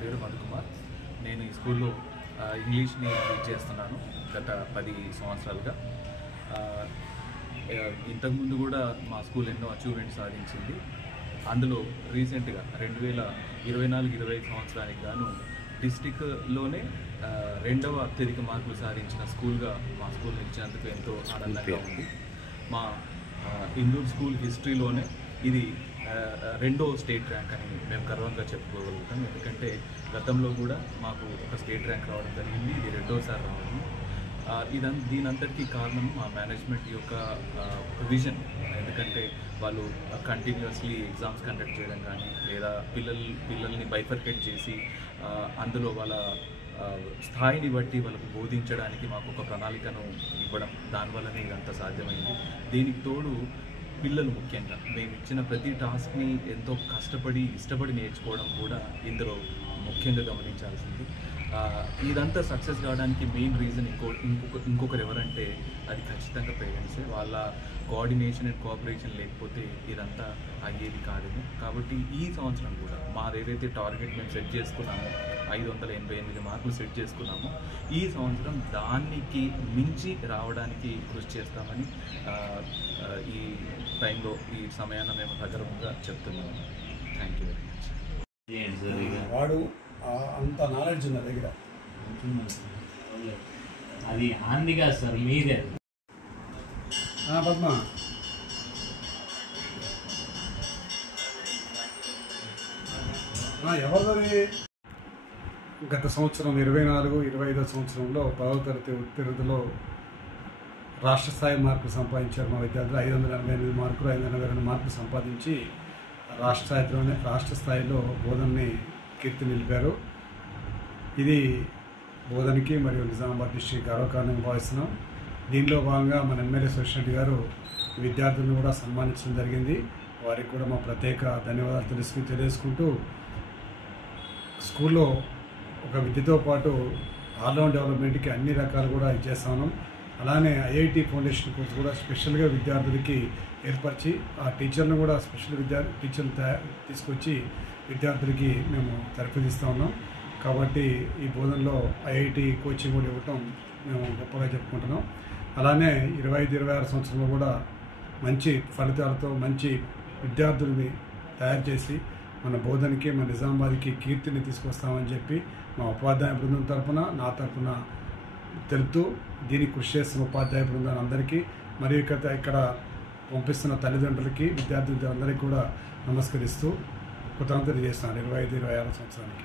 పేరు మధుకుమార్. నేను ఈ స్కూల్లో ఇంగ్లీష్ని టీచ్ చేస్తున్నాను గత 10 సంవత్సరాలుగా. ఇంతకుముందు కూడా మా స్కూల్ ఎన్నో అచీవ్మెంట్ సాధించింది. అందులో రీసెంట్గా 2024-25 సంవత్సరానికి గాను డిస్టిక్లోనే 2వ అత్యధిక మార్కులు సాధించిన స్కూల్గా మా స్కూల్ నిలిచినందుకు ఎంతో ఆనందంగా ఉంది. మా ఇందూర్ స్కూల్ హిస్టరీలోనే ఇది 2వ స్టేట్ ర్యాంక్ అని మేము గర్వంగా చెప్పుకోగలుగుతాం. ఎందుకంటే గతంలో కూడా మాకు ఒక స్టేట్ ర్యాంక్ రావడం జరిగింది, ఇది 2వసారి రావడం. దీనంతటికీ కారణం మా మేనేజ్మెంట్ యొక్క విజన్. ఎందుకంటే వాళ్ళు కంటిన్యూస్లీ ఎగ్జామ్స్ కండక్ట్ చేయడం కానీ, లేదా పిల్లల్ని బైఫర్కేట్ చేసి అందులో వాళ్ళ స్థాయిని బట్టి వాళ్ళకు బోధించడానికి మాకు ఒక ప్రణాళికను ఇవ్వడం, దానివల్లనే ఇదంతా సాధ్యమైంది. దీనికి తోడు పిల్లలు ముఖ్యంగా మేము ఇచ్చిన ప్రతి టాస్క్ని ఎంతో కష్టపడి ఇష్టపడి నేర్చుకోవడం కూడా ఇందులో ముఖ్యంగా గమనించాల్సింది. ఇదంతా సక్సెస్ కావడానికి మెయిన్ రీజన్ ఇంకొకరు ఎవరంటే అది ఖచ్చితంగా పేరెంట్సే. వాళ్ళ కోఆర్డినేషన్ అండ్ కోఆపరేషన్ లేకపోతే ఇదంతా అయ్యేది కాదేమో. కాబట్టి ఈ సంవత్సరం కూడా మాదేదైతే టార్గెట్ మేము సెట్ చేసుకున్నామో 588 మార్కులు సెట్ చేసుకున్నామో, ఈ సంవత్సరం దానికి మించి రావడానికి కృషి చేస్తామని ఈ టైంలో ఈ సమయాన్ని మేము సగర్వంగా చెప్తున్నాము. Thank you very much. వాడు అంత నాలెడ్జ్ ఉన్న దగ్గర అది ఆంది కాదు సార్, మీదే. పద్మ ఎవరిది గత సంవత్సరం 24-25 సంవత్సరంలో 10వ తరగతి ఉత్తీర్ణతలో రాష్ట్ర స్థాయి మార్కులు సంపాదించారు మా విద్యార్థులు. 588 మార్కులు, 582 మార్కులు సంపాదించి రాష్ట్ర స్థాయిలో బోధనని కీర్తి నిలిపారు. ఇది బోధనకి మరియు నిజామాబాద్ డిస్ట్రిక్ట్ గర్వకారణంగా భావిస్తున్నాం. దీనిలో భాగంగా మన ఎమ్మెల్యే సురేష్ గారు విద్యార్థులను కూడా సన్మానించడం జరిగింది. వారికి కూడా మా ప్రత్యేక ధన్యవాదాలు తెలియజేసుకుంటూ, స్కూల్లో ఒక విద్యతో పాటు ఆల్రౌండ్ డెవలప్మెంట్కి అన్ని రకాలు కూడా ఇచ్చేస్తా ఉన్నాం. అలానే ఐఐటి ఫౌండేషన్ కోర్సు కూడా స్పెషల్గా విద్యార్థులకి ఏర్పరిచి ఆ టీచర్లను కూడా టీచర్లు తీసుకొచ్చి విద్యార్థులకి మేము తరఫిదిస్తూ ఉన్నాం. కాబట్టి ఈ బోధనలో ఐఐటి కోచింగ్ కూడా ఇవ్వటం మేము గొప్పగా చెప్పుకుంటున్నాం. అలానే 25-26 సంవత్సరంలో కూడా మంచి ఫలితాలతో మంచి విద్యార్థుల్ని తయారు చేసి మన బోధనకి, మన నిజామాబాద్కి కీర్తిని తీసుకొస్తామని చెప్పి మా ఉపాధ్యాయ బృందం తరఫున, నా తరఫున తెలుపుతూ దీనికి కృషి చేస్తున్న ఉపాధ్యాయ బృందాన్ని అందరికీ, మరియు ఇక్కడ పంపిస్తున్న తల్లిదండ్రులకి, విద్యార్థులందరికీ కూడా నమస్కరిస్తూ కృతజ్ఞతలు చేస్తున్నాను 25-26 సంవత్సరానికి.